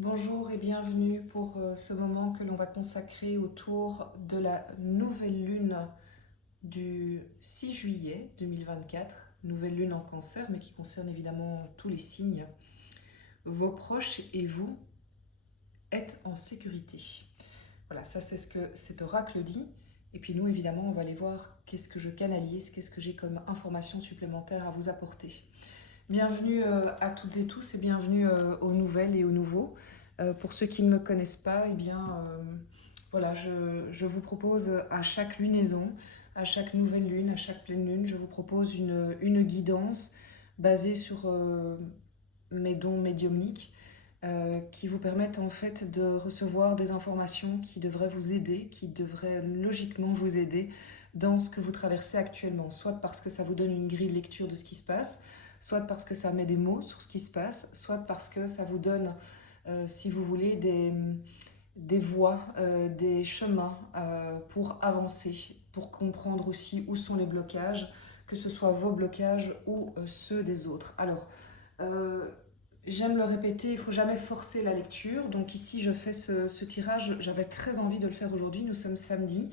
Bonjour et bienvenue pour ce moment que l'on va consacrer autour de la nouvelle lune du 6 juillet 2024, nouvelle lune en Cancer, mais qui concerne évidemment tous les signes. Vos proches et vous êtes en sécurité. Voilà, ça c'est ce que cet oracle dit. Et puis nous, évidemment, on va aller voir qu'est-ce que je canalise, qu'est-ce que j'ai comme information supplémentaire à vous apporter. Bienvenue à toutes et tous et bienvenue aux nouvelles et aux nouveaux. Pour ceux qui ne me connaissent pas, eh bien, voilà, je vous propose à chaque lunaison, à chaque nouvelle lune, à chaque pleine lune, je vous propose une guidance basée sur mes dons médiumniques qui vous permettent en fait de recevoir des informations qui devraient vous aider, qui devraient logiquement vous aider dans ce que vous traversez actuellement, soit parce que ça vous donne une grille de lecture de ce qui se passe, soit parce que ça met des mots sur ce qui se passe, soit parce que ça vous donne, si vous voulez, des voies, des chemins pour avancer, pour comprendre aussi où sont les blocages, que ce soit vos blocages ou ceux des autres. Alors, j'aime le répéter, il ne faut jamais forcer la lecture. Donc ici, je fais ce tirage. J'avais très envie de le faire aujourd'hui. Nous sommes samedi.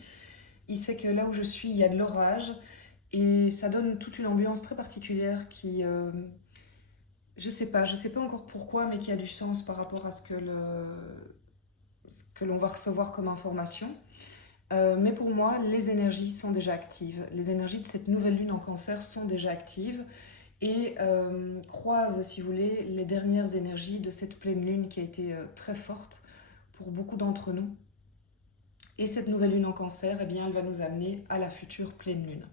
Il se fait que là où je suis, il y a de l'orage. Et ça donne toute une ambiance très particulière qui, je sais pas encore pourquoi, mais qui a du sens par rapport à ce que l'on va recevoir comme information. Mais pour moi, les énergies sont déjà actives. Les énergies de cette nouvelle lune en Cancer sont déjà actives et croisent, si vous voulez, les dernières énergies de cette pleine lune qui a été très forte pour beaucoup d'entre nous. Et cette nouvelle lune en Cancer, eh bien, elle va nous amener à la future pleine lune.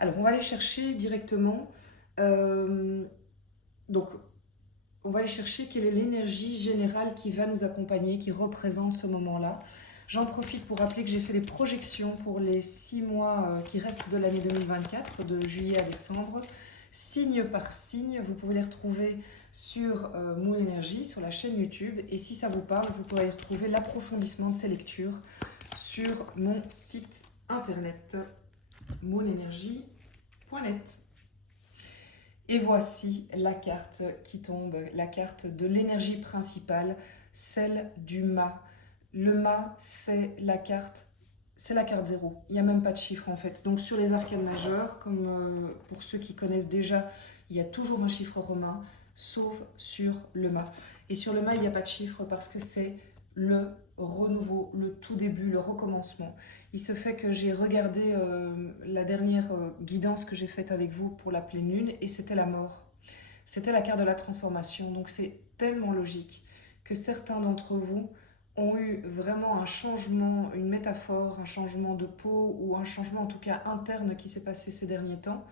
Alors, on va aller chercher directement. Donc, on va aller chercher quelle est l'énergie générale qui va nous accompagner, qui représente ce moment-là. J'en profite pour rappeler que j'ai fait des projections pour les 6 mois qui restent de l'année 2024, de juillet à décembre, signe par signe. Vous pouvez les retrouver sur Moon Energy, sur la chaîne YouTube. Et si ça vous parle, vous pourrez retrouver l'approfondissement de ces lectures sur mon site internet moonenergy.net. Et voici la carte qui tombe, la carte de l'énergie principale, celle du mât. Le mât, c'est la carte 0. Il n'y a même pas de chiffre en fait. Donc sur les arcanes majeures, comme pour ceux qui connaissent déjà, il y a toujours un chiffre romain, sauf sur le mât. Et sur le mât, il n'y a pas de chiffre parce que c'est le renouveau, le tout début, le recommencement. Il se fait que j'ai regardé la dernière guidance que j'ai faite avec vous pour la pleine lune et c'était la mort. C'était la carte de la transformation. Donc c'est tellement logique que certains d'entre vous ont eu vraiment un changement, une métaphore, un changement de peau ou un changement en tout cas interne qui s'est passé ces derniers temps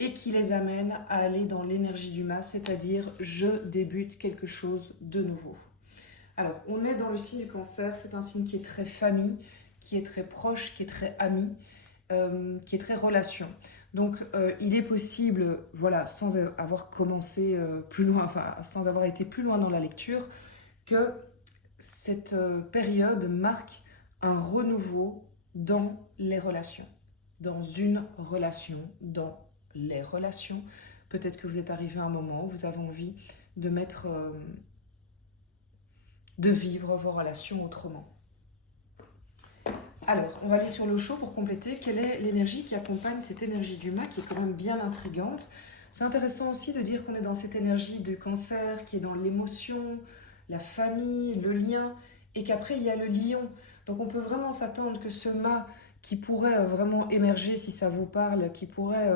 et qui les amène à aller dans l'énergie du mât, c'est-à-dire je débute quelque chose de nouveau. Alors, on est dans le signe du Cancer, c'est un signe qui est très famille, qui est très proche, qui est très ami, qui est très relation. Donc, il est possible, voilà, sans avoir commencé plus loin, enfin, sans avoir été plus loin dans la lecture, que cette période marque un renouveau dans les relations, dans une relation, dans les relations. Peut-être que vous êtes arrivé à un moment où vous avez envie de mettre de vivre vos relations autrement. Alors, on va aller sur le chaud pour compléter. Quelle est l'énergie qui accompagne cette énergie du mât qui est quand même bien intrigante. C'est intéressant aussi de dire qu'on est dans cette énergie de Cancer qui est dans l'émotion, la famille, le lien, et qu'après il y a le lion. Donc on peut vraiment s'attendre que ce mât qui pourrait vraiment émerger si ça vous parle, qui pourrait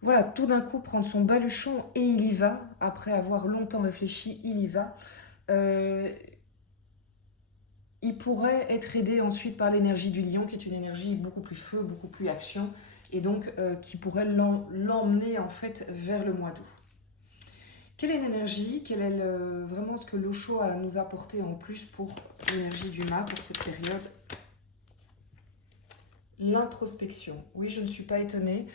voilà, tout d'un coup prendre son baluchon et il y va, après avoir longtemps réfléchi, il y va. Il pourrait être aidé ensuite par l'énergie du lion, qui est une énergie beaucoup plus feu, beaucoup plus action, et donc qui pourrait l'emmener en fait vers le mois d'août. Quelle est l'énergie? Quel est vraiment ce que l'Osho a à nous apporter en plus pour l'énergie du mât, pour cette période? L'introspection. Oui, je ne suis pas étonnée.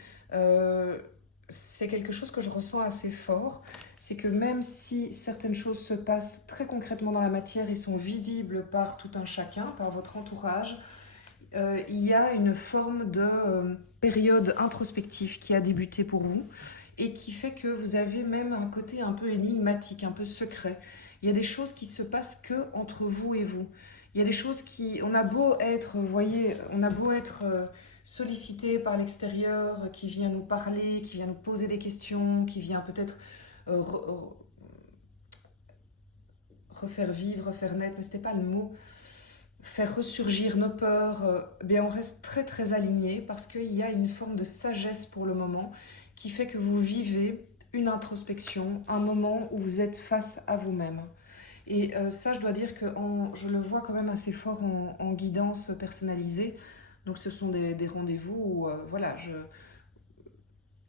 C'est quelque chose que je ressens assez fort. C'est que même si certaines choses se passent très concrètement dans la matière et sont visibles par tout un chacun, par votre entourage, il y a une forme de période introspective qui a débuté pour vous et qui fait que vous avez même un côté un peu énigmatique, un peu secret, Il y a des choses qui se passent que entre vous et vous. Il y a des choses qui, on a beau être, vous voyez, on a beau être sollicité par l'extérieur, qui vient nous parler, qui vient nous poser des questions, qui vient peut-être refaire vivre, refaire naître, mais c'était pas le mot, faire ressurgir nos peurs, bien on reste très très aligné parce qu'il y a une forme de sagesse pour le moment qui fait que vous vivez une introspection, un moment où vous êtes face à vous-même. Et ça, je dois dire que je le vois quand même assez fort en guidance personnalisée. Donc ce sont des rendez-vous où voilà,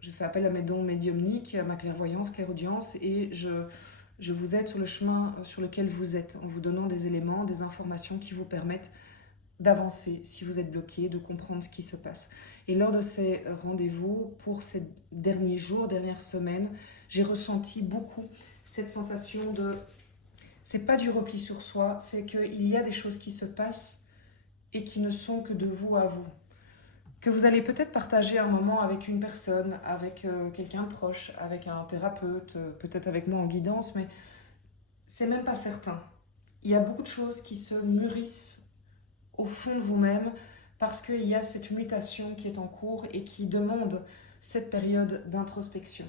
je fais appel à mes dons médiumniques, à ma clairvoyance, clairaudience, et je vous aide sur le chemin sur lequel vous êtes, en vous donnant des éléments, des informations qui vous permettent d'avancer si vous êtes bloqué, de comprendre ce qui se passe. Et lors de ces rendez-vous, pour ces derniers jours, dernières semaines, j'ai ressenti beaucoup cette sensation de... C'est pas du repli sur soi, c'est qu'il y a des choses qui se passent et qui ne sont que de vous à vous. Que vous allez peut-être partager un moment avec une personne, avec quelqu'un de proche, avec un thérapeute, peut-être avec moi en guidance, mais c'est même pas certain. Il y a beaucoup de choses qui se mûrissent au fond de vous-même parce qu'il y a cette mutation qui est en cours et qui demande cette période d'introspection.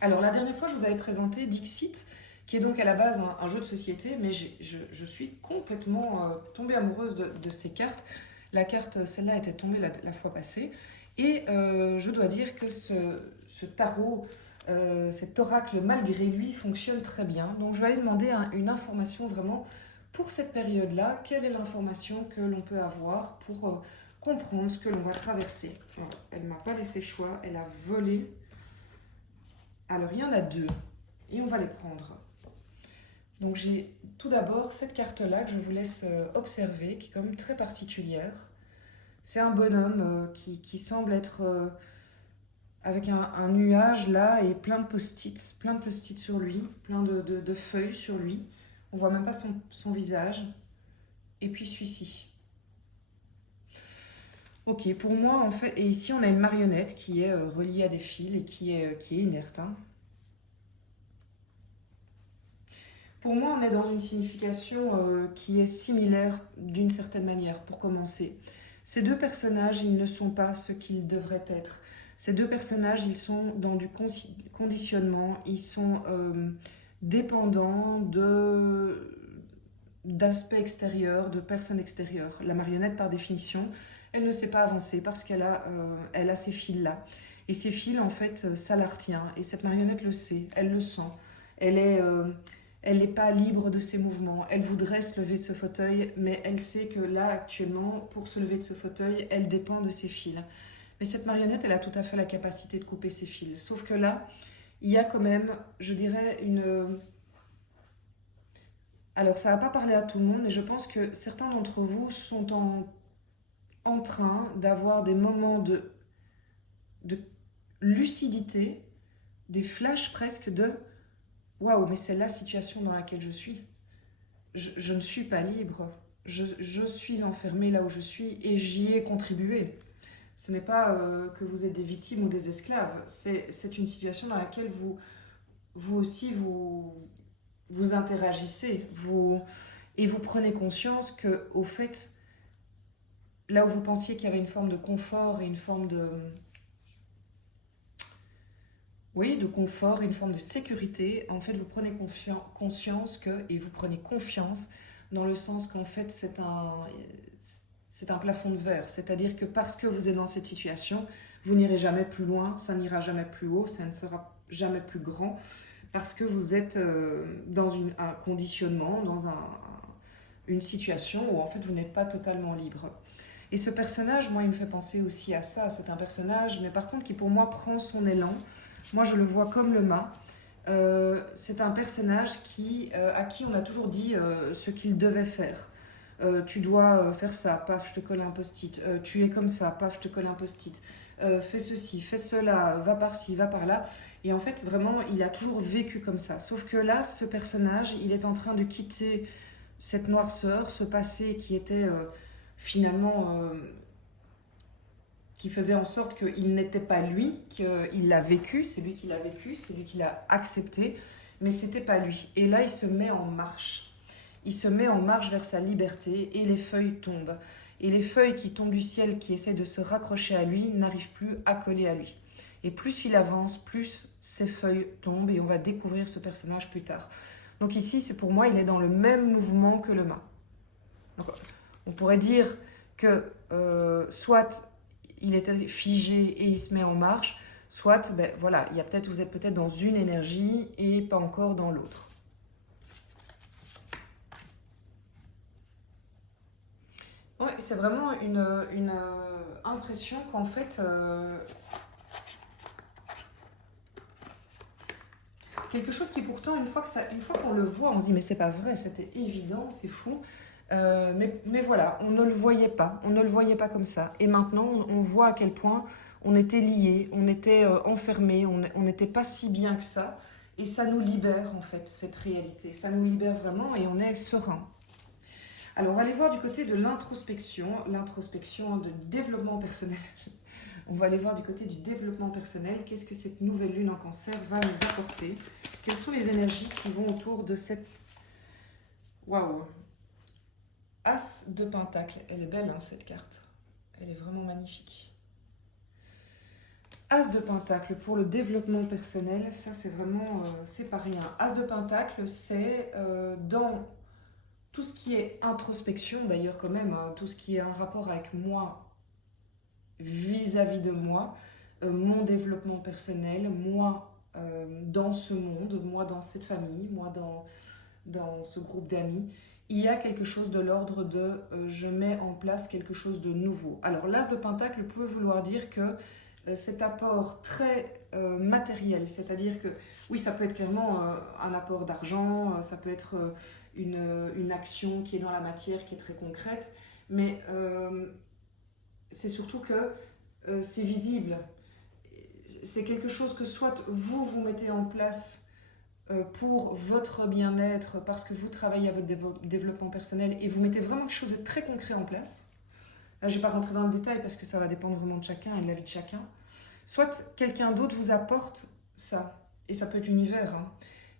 Alors la dernière fois, je vous avais présenté Dixit, qui est donc à la base un jeu de société, mais je suis complètement tombée amoureuse de ces cartes. La carte, celle-là, était tombée la fois passée. Et je dois dire que ce tarot, cet oracle, malgré lui, fonctionne très bien. Donc je vais aller demander une information vraiment pour cette période-là. Quelle est l'information que l'on peut avoir pour comprendre ce que l'on va traverser? Alors, elle ne m'a pas laissé choix, elle a volé. Alors il y en a deux, et on va les prendre. Donc j'ai tout d'abord cette carte-là que je vous laisse observer, qui est quand même très particulière. C'est un bonhomme qui semble être avec un nuage là et plein de post-it sur lui, plein de feuilles sur lui. On voit même pas son visage. Et puis celui-ci. Ok, pour moi en fait, et ici on a une marionnette qui est reliée à des fils et qui est inerte. Hein. Pour moi, on est dans une signification qui est similaire d'une certaine manière, pour commencer. Ces deux personnages, ils ne sont pas ce qu'ils devraient être. Ces deux personnages, ils sont dans du conditionnement, ils sont dépendants d'aspects extérieurs, de personnes extérieures. La marionnette, par définition, elle ne sait pas avancer parce qu'elle a ces fils-là. Et ces fils, en fait, ça la retient. Et cette marionnette le sait, elle le sent. Elle n'est pas libre de ses mouvements. Elle voudrait se lever de ce fauteuil, mais elle sait que là, actuellement, pour se lever de ce fauteuil, elle dépend de ses fils. Mais cette marionnette, elle a tout à fait la capacité de couper ses fils. Sauf que là, il y a quand même, je dirais, une... Alors, ça ne va pas parler à tout le monde, mais je pense que certains d'entre vous sont en train d'avoir des moments de lucidité, des flashs presque de waouh, mais c'est la situation dans laquelle je suis. Je ne suis pas libre. Je suis enfermée là où je suis et j'y ai contribué. Ce n'est pas que vous êtes des victimes ou des esclaves. C'est une situation dans laquelle vous aussi, vous interagissez. Et vous prenez conscience que, au fait, là où vous pensiez qu'il y avait une forme de confort et une forme de... Oui, de confort et une forme de sécurité. En fait, vous prenez conscience que, et vous prenez confiance dans le sens qu'en fait, c'est un plafond de verre. C'est-à-dire que parce que vous êtes dans cette situation, vous n'irez jamais plus loin, ça n'ira jamais plus haut, ça ne sera jamais plus grand, parce que vous êtes dans un conditionnement, dans une situation où en fait, vous n'êtes pas totalement libre. Et ce personnage, moi, il me fait penser aussi à ça. C'est un personnage, mais par contre, qui pour moi prend son élan. Moi, je le vois comme le mât. C'est un personnage à qui on a toujours dit ce qu'il devait faire. Tu dois faire ça, paf, je te colle un post-it. Tu es comme ça, paf, je te colle un post-it. Fais ceci, fais cela, va par-ci, va par-là. Et en fait, vraiment, il a toujours vécu comme ça. Sauf que là, ce personnage, il est en train de quitter cette noirceur, ce passé qui était finalement... qui faisait en sorte qu'il n'était pas lui, qu'il l'a vécu, c'est lui qui l'a vécu, c'est lui qui l'a accepté. mais c'était pas lui. Et là, il se met en marche. Il se met en marche vers sa liberté et les feuilles tombent. Et les feuilles qui tombent du ciel, qui essaient de se raccrocher à lui, n'arrivent plus à coller à lui. Et plus il avance, plus ces feuilles tombent et on va découvrir ce personnage plus tard. Donc ici, c'est pour moi, il est dans le même mouvement que le mât. Donc, on pourrait dire que soit il est figé et il se met en marche, soit ben, voilà, vous êtes peut-être dans une énergie et pas encore dans l'autre. Ouais, c'est vraiment une impression qu'en fait, quelque chose qui pourtant, une fois qu'on le voit, on se dit mais c'est pas vrai, c'était évident, c'est fou. Mais voilà, on ne le voyait pas, comme ça. Et maintenant, on voit à quel point on était liés, on était enfermés, on n'était pas si bien que ça. Et ça nous libère en fait, cette réalité. Ça nous libère vraiment et on est serein. Alors, on va aller voir du côté de l'introspection de développement personnel. On va aller voir du côté du développement personnel. Qu'est-ce que cette nouvelle lune en cancer va nous apporter? Quelles sont les énergies qui vont autour de cette... Waouh! As de Pentacle. Elle est belle, hein, cette carte. Elle est vraiment magnifique. As de Pentacle pour le développement personnel, ça c'est vraiment... c'est pas rien. As de Pentacle, c'est dans tout ce qui est introspection, d'ailleurs quand même, hein, tout ce qui est un rapport avec moi, vis-à-vis de moi, mon développement personnel, moi dans ce monde, moi dans cette famille, moi dans ce groupe d'amis, il y a quelque chose de l'ordre de je mets en place quelque chose de nouveau. Alors l'As de Pentacle peut vouloir dire que cet apport très matériel, c'est-à-dire que oui, ça peut être clairement un apport d'argent, ça peut être une action qui est dans la matière, qui est très concrète, mais c'est surtout que c'est visible. C'est quelque chose que soit vous mettez en place pour votre bien-être, parce que vous travaillez à votre développement personnel et vous mettez vraiment quelque chose de très concret en place. Là, je ne vais pas rentrer dans le détail parce que ça va dépendre vraiment de chacun et de la vie de chacun. Soit quelqu'un d'autre vous apporte ça, et ça peut être l'univers, hein,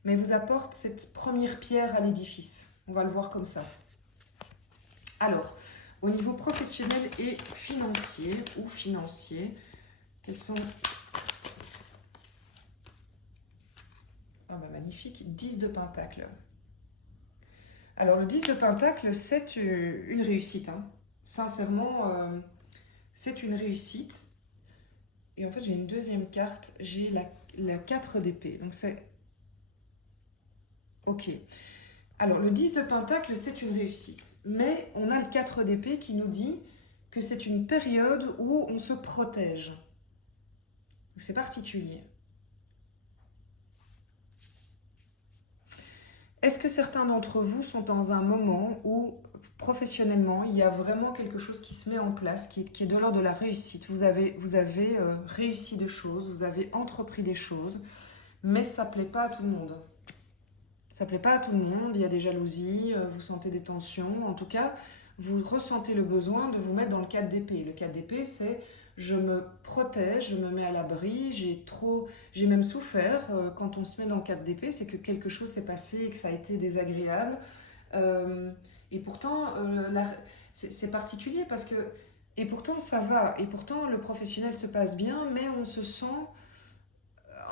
mais vous apporte cette première pierre à l'édifice. On va le voir comme ça. Alors, au niveau professionnel et financier, quels sont... Ah bah magnifique, 10 de Pentacle. Alors le 10 de Pentacle, c'est une réussite. Hein. Sincèrement, c'est une réussite. Et en fait, j'ai une deuxième carte, j'ai la 4 d'épée. Donc c'est... Ok. Alors le 10 de Pentacle, c'est une réussite. Mais on a le 4 d'épée qui nous dit que c'est une période où on se protège. C'est particulier. Est-ce que certains d'entre vous sont dans un moment où, professionnellement, il y a vraiment quelque chose qui se met en place, qui est de l'ordre de la réussite? Vous avez réussi des choses, vous avez entrepris des choses, mais ça ne plaît pas à tout le monde. Ça ne plaît pas à tout le monde, il y a des jalousies, vous sentez des tensions. En tout cas, vous ressentez le besoin de vous mettre dans le 4 d'épée. Le 4 d'épée, c'est... Je me protège, je me mets à l'abri, j'ai même souffert. Quand on se met dans le 4 d'épée, c'est que quelque chose s'est passé et que ça a été désagréable. Et pourtant, c'est particulier parce que... Et pourtant, ça va. Et pourtant, le professionnel se passe bien, mais on se sent...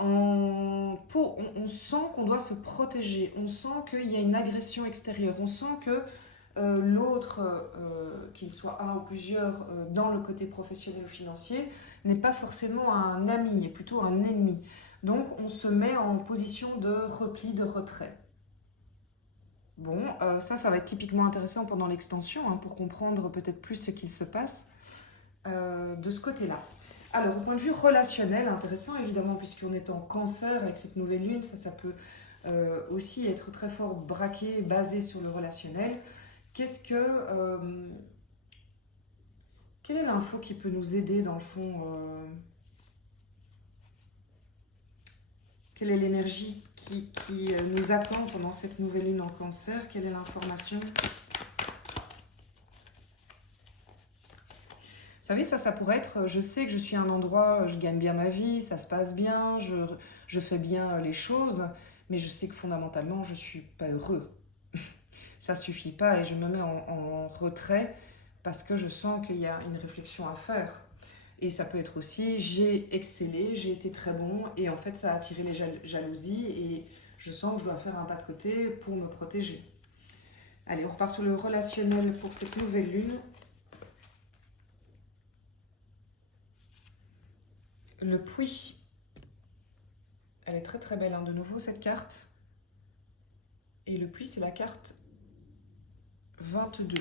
on sent qu'on doit se protéger. On sent qu'il y a une agression extérieure. On sent que l'autre, qu'il soit un ou plusieurs dans le côté professionnel ou financier, n'est pas forcément un ami, est plutôt un ennemi. Donc on se met en position de repli, de retrait. Bon, ça va être typiquement intéressant pendant l'extension, hein, pour comprendre peut-être plus ce qu'il se passe de ce côté-là. Alors, au point de vue relationnel, intéressant évidemment, puisqu'on est en cancer avec cette nouvelle lune, ça peut aussi être très fort braqué, basé sur le relationnel. Quelle est l'info qui peut nous aider dans le fond Quelle est l'énergie qui nous attend pendant cette nouvelle lune en cancer? Quelle est l'information? Vous savez, ça pourrait être, je sais que je suis à un endroit, je gagne bien ma vie, ça se passe bien, je fais bien les choses, mais je sais que fondamentalement, je ne suis pas heureux. Ça ne suffit pas et je me mets en retrait parce que je sens qu'il y a une réflexion à faire. Et ça peut être aussi, j'ai excellé, j'ai été très bon, et en fait ça a attiré les jalousies, et je sens que je dois faire un pas de côté pour me protéger. Allez, on repart sur le relationnel pour cette nouvelle lune. Le puits. Elle est très très belle, hein, de nouveau cette carte. Et le puits, c'est la carte 22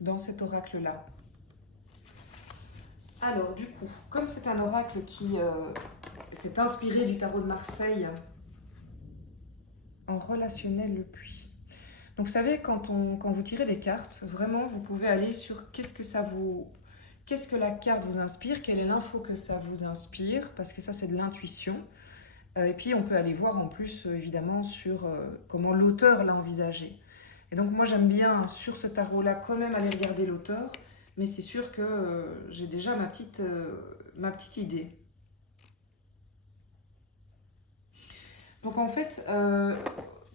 dans cet oracle-là. Alors, du coup, comme c'est un oracle qui s'est inspiré du tarot de Marseille, en relationnel, le puits. Donc, vous savez, quand vous tirez des cartes, vraiment, vous pouvez aller sur qu'est-ce que la carte vous inspire, quelle est l'info que ça vous inspire, parce que ça, c'est de l'intuition. Et puis, on peut aller voir en plus, évidemment, sur comment l'auteur l'a envisagé. Et donc, moi, j'aime bien, sur ce tarot-là, quand même aller regarder l'auteur, mais c'est sûr que j'ai déjà ma petite idée. Donc, en fait,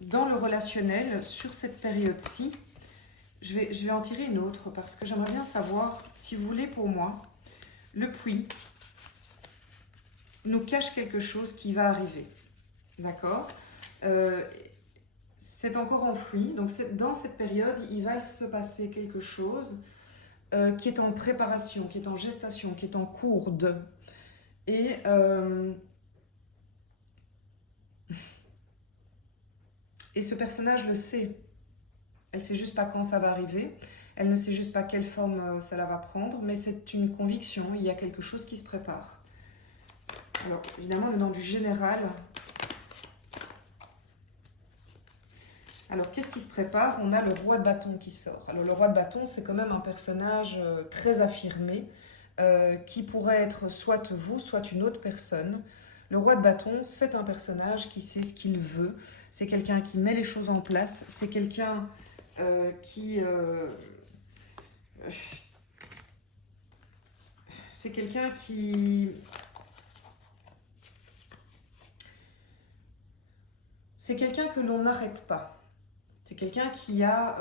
dans le relationnel, sur cette période-ci, je vais en tirer une autre, parce que j'aimerais bien savoir, si vous voulez, pour moi, le puits nous cache quelque chose qui va arriver. D'accord ? C'est encore enfoui. Donc, dans cette période, il va se passer quelque chose qui est en préparation, qui est en gestation, qui est en cours de. Et ce personnage le sait. Elle ne sait juste pas quand ça va arriver. Elle ne sait juste pas quelle forme ça va prendre. Mais c'est une conviction. Il y a quelque chose qui se prépare. Alors, évidemment, on est dans du général. Alors, qu'est-ce qui se prépare? On a le roi de bâton qui sort. Alors, le roi de bâton, c'est quand même un personnage très affirmé, qui pourrait être soit vous, soit une autre personne. Le roi de bâton, c'est un personnage qui sait ce qu'il veut. C'est quelqu'un qui met les choses en place. C'est quelqu'un qui... c'est quelqu'un qui... C'est quelqu'un que l'on n'arrête pas. C'est quelqu'un qui a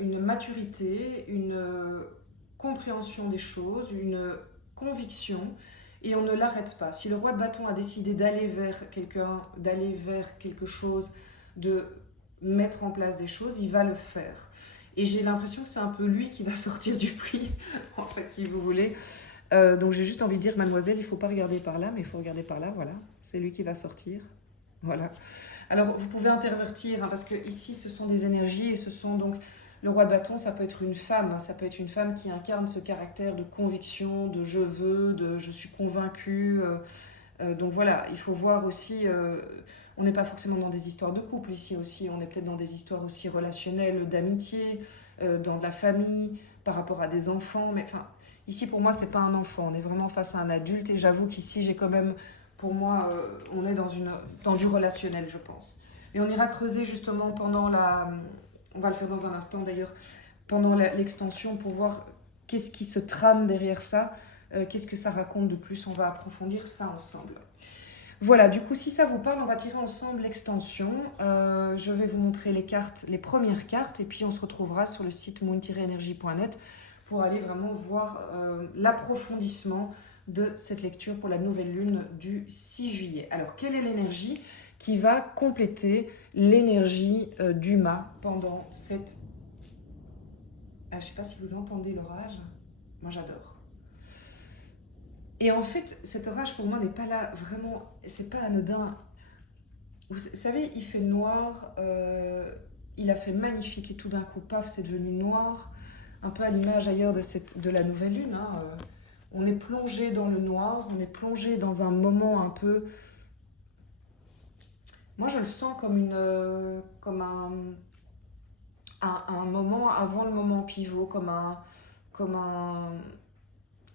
une maturité, une compréhension des choses, une conviction, et on ne l'arrête pas. Si le roi de bâton a décidé d'aller vers quelqu'un, d'aller vers quelque chose, de mettre en place des choses, il va le faire. Et j'ai l'impression que c'est un peu lui qui va sortir du puits, en fait, si vous voulez. Donc j'ai juste envie de dire, mademoiselle, il ne faut pas regarder par là, mais il faut regarder par là, voilà. C'est lui qui va sortir. Voilà. Alors, vous pouvez intervertir, hein, parce que ici, ce sont des énergies, et ce sont donc... Le roi de bâton, ça peut être une femme, hein, ça peut être une femme qui incarne ce caractère de conviction, de je veux, de je suis convaincue. Donc voilà, il faut voir aussi... on n'est pas forcément dans des histoires de couple ici aussi, on est peut-être dans des histoires aussi relationnelles, d'amitié, dans de la famille, par rapport à des enfants. Mais enfin, ici, pour moi, c'est pas un enfant, on est vraiment face à un adulte, et j'avoue qu'ici, j'ai quand même... Pour moi, on est dans du relationnel, je pense. Et on ira creuser justement pendant la... On va le faire dans un instant d'ailleurs, pendant l'extension, pour voir qu'est-ce qui se trame derrière ça, qu'est-ce que ça raconte de plus. On va approfondir ça ensemble. Voilà, du coup, si ça vous parle, on va tirer ensemble l'extension. Je vais vous montrer les cartes, les premières cartes, et puis on se retrouvera sur le site moon-energie.net pour aller vraiment voir l'approfondissement de cette lecture pour la nouvelle lune du 6 juillet. Alors, quelle est l'énergie qui va compléter l'énergie du mât pendant cette... Ah, je ne sais pas si vous entendez l'orage. Moi, j'adore. Et en fait, cet orage, pour moi, n'est pas là vraiment... C'est pas anodin. Vous savez, il fait noir. Il a fait magnifique et tout d'un coup, paf, c'est devenu noir. Un peu à l'image ailleurs de la nouvelle lune, hein. On est plongé dans le noir, on est plongé dans un moment un peu... Moi, je le sens comme un moment avant le moment pivot, comme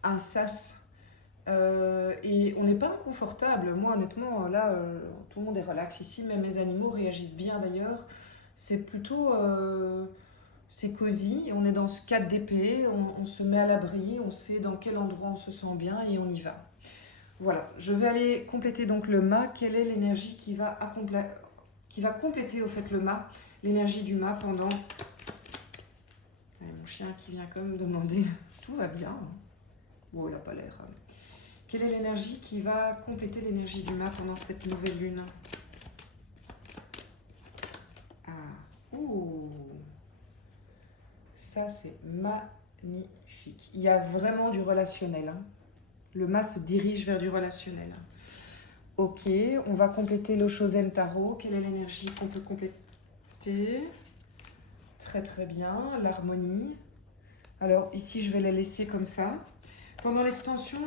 un sas. Et on n'est pas inconfortable. Moi, honnêtement, là, tout le monde est relax ici. Même mes animaux réagissent bien d'ailleurs. C'est plutôt... c'est cosy. On est dans ce cadre d'épée. On se met à l'abri. On sait dans quel endroit on se sent bien et on y va. Voilà. Je vais aller compléter donc le mât. Quelle est l'énergie qui va qui va compléter au fait le mât, l'énergie du mât pendant... Mon chien qui vient quand même demander, tout va bien. Oh, il n'a pas l'air. Quelle est l'énergie qui va compléter l'énergie du mât pendant cette nouvelle lune? Ah, ouh, ça c'est magnifique. Il y a vraiment du relationnel. Hein. Le mât se dirige vers du relationnel. Ok, on va compléter le Shozen Tarot. Quelle est l'énergie qu'on peut compléter? Très très bien, l'harmonie. Alors ici, je vais la laisser comme ça. Pendant l'extension,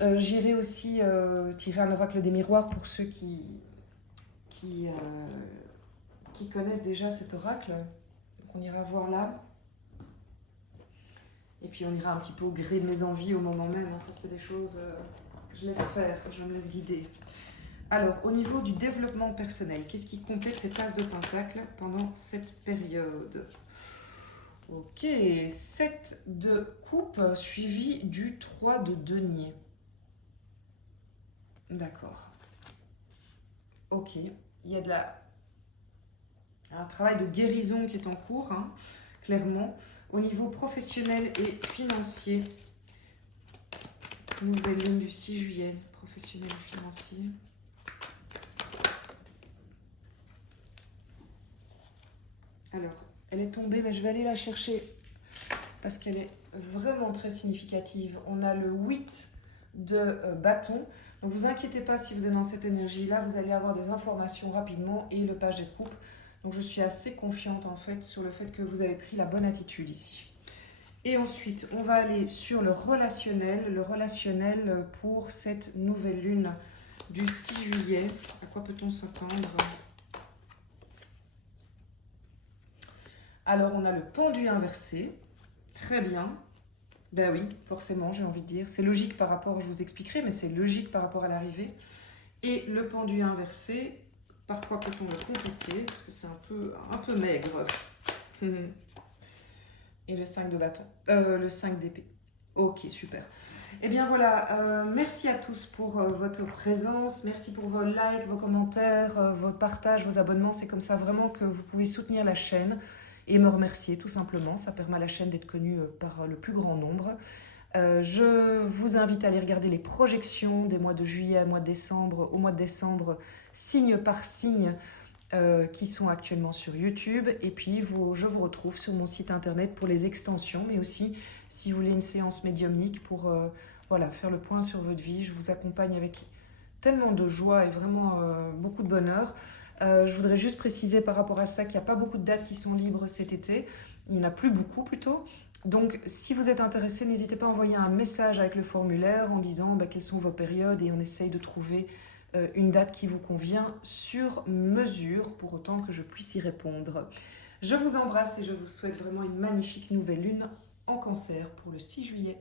j'irai aussi tirer un oracle des miroirs pour ceux qui connaissent déjà cet oracle. Donc on ira voir là. Et puis on ira un petit peu au gré de mes envies au moment même. Ça, c'est des choses... je laisse faire, je me laisse guider. Alors, au niveau du développement personnel, qu'est-ce qui complète cette as de pentacle pendant cette période? Ok, 7 de coupe suivi du 3 de denier. D'accord. Ok, il y a un travail de guérison qui est en cours, hein, clairement. Au niveau professionnel et financier, nouvelle lune du 6 juillet, professionnel et financier. Alors, elle est tombée, mais je vais aller la chercher parce qu'elle est vraiment très significative. On a le 8 de bâton. Donc, vous inquiétez pas si vous êtes dans cette énergie-là, vous allez avoir des informations rapidement et le page des coupes. Donc, je suis assez confiante en fait sur le fait que vous avez pris la bonne attitude ici. Et ensuite, on va aller sur le relationnel pour cette nouvelle lune du 6 juillet. À quoi peut-on s'attendre ? Alors, on a le pendu inversé. Très bien. Ben oui, forcément, j'ai envie de dire. C'est logique par rapport, je vous expliquerai, mais c'est logique par rapport à l'arrivée. Et le pendu inversé, par quoi peut-on le compléter? Parce que c'est un peu maigre. Et le 5 de bâton. Le 5 d'épée. Ok, super. Eh bien voilà, merci à tous pour votre présence. Merci pour vos likes, vos commentaires, votre partage, vos abonnements. C'est comme ça vraiment que vous pouvez soutenir la chaîne et me remercier tout simplement. Ça permet à la chaîne d'être connue par le plus grand nombre. Je vous invite à aller regarder les projections des mois de juillet à mois de décembre, au mois de décembre, signe par signe, qui sont actuellement sur YouTube. Et puis, je vous retrouve sur mon site internet pour les extensions, mais aussi si vous voulez une séance médiumnique pour voilà, faire le point sur votre vie. Je vous accompagne avec tellement de joie et vraiment beaucoup de bonheur. Je voudrais juste préciser par rapport à ça qu'il n'y a pas beaucoup de dates qui sont libres cet été. Il n'y en a plus beaucoup plutôt. Donc, si vous êtes intéressé, n'hésitez pas à envoyer un message avec le formulaire en disant quelles sont vos périodes et on essaye de trouver une date qui vous convient sur mesure pour autant que je puisse y répondre. Je vous embrasse et je vous souhaite vraiment une magnifique nouvelle lune en Cancer pour le 6 juillet.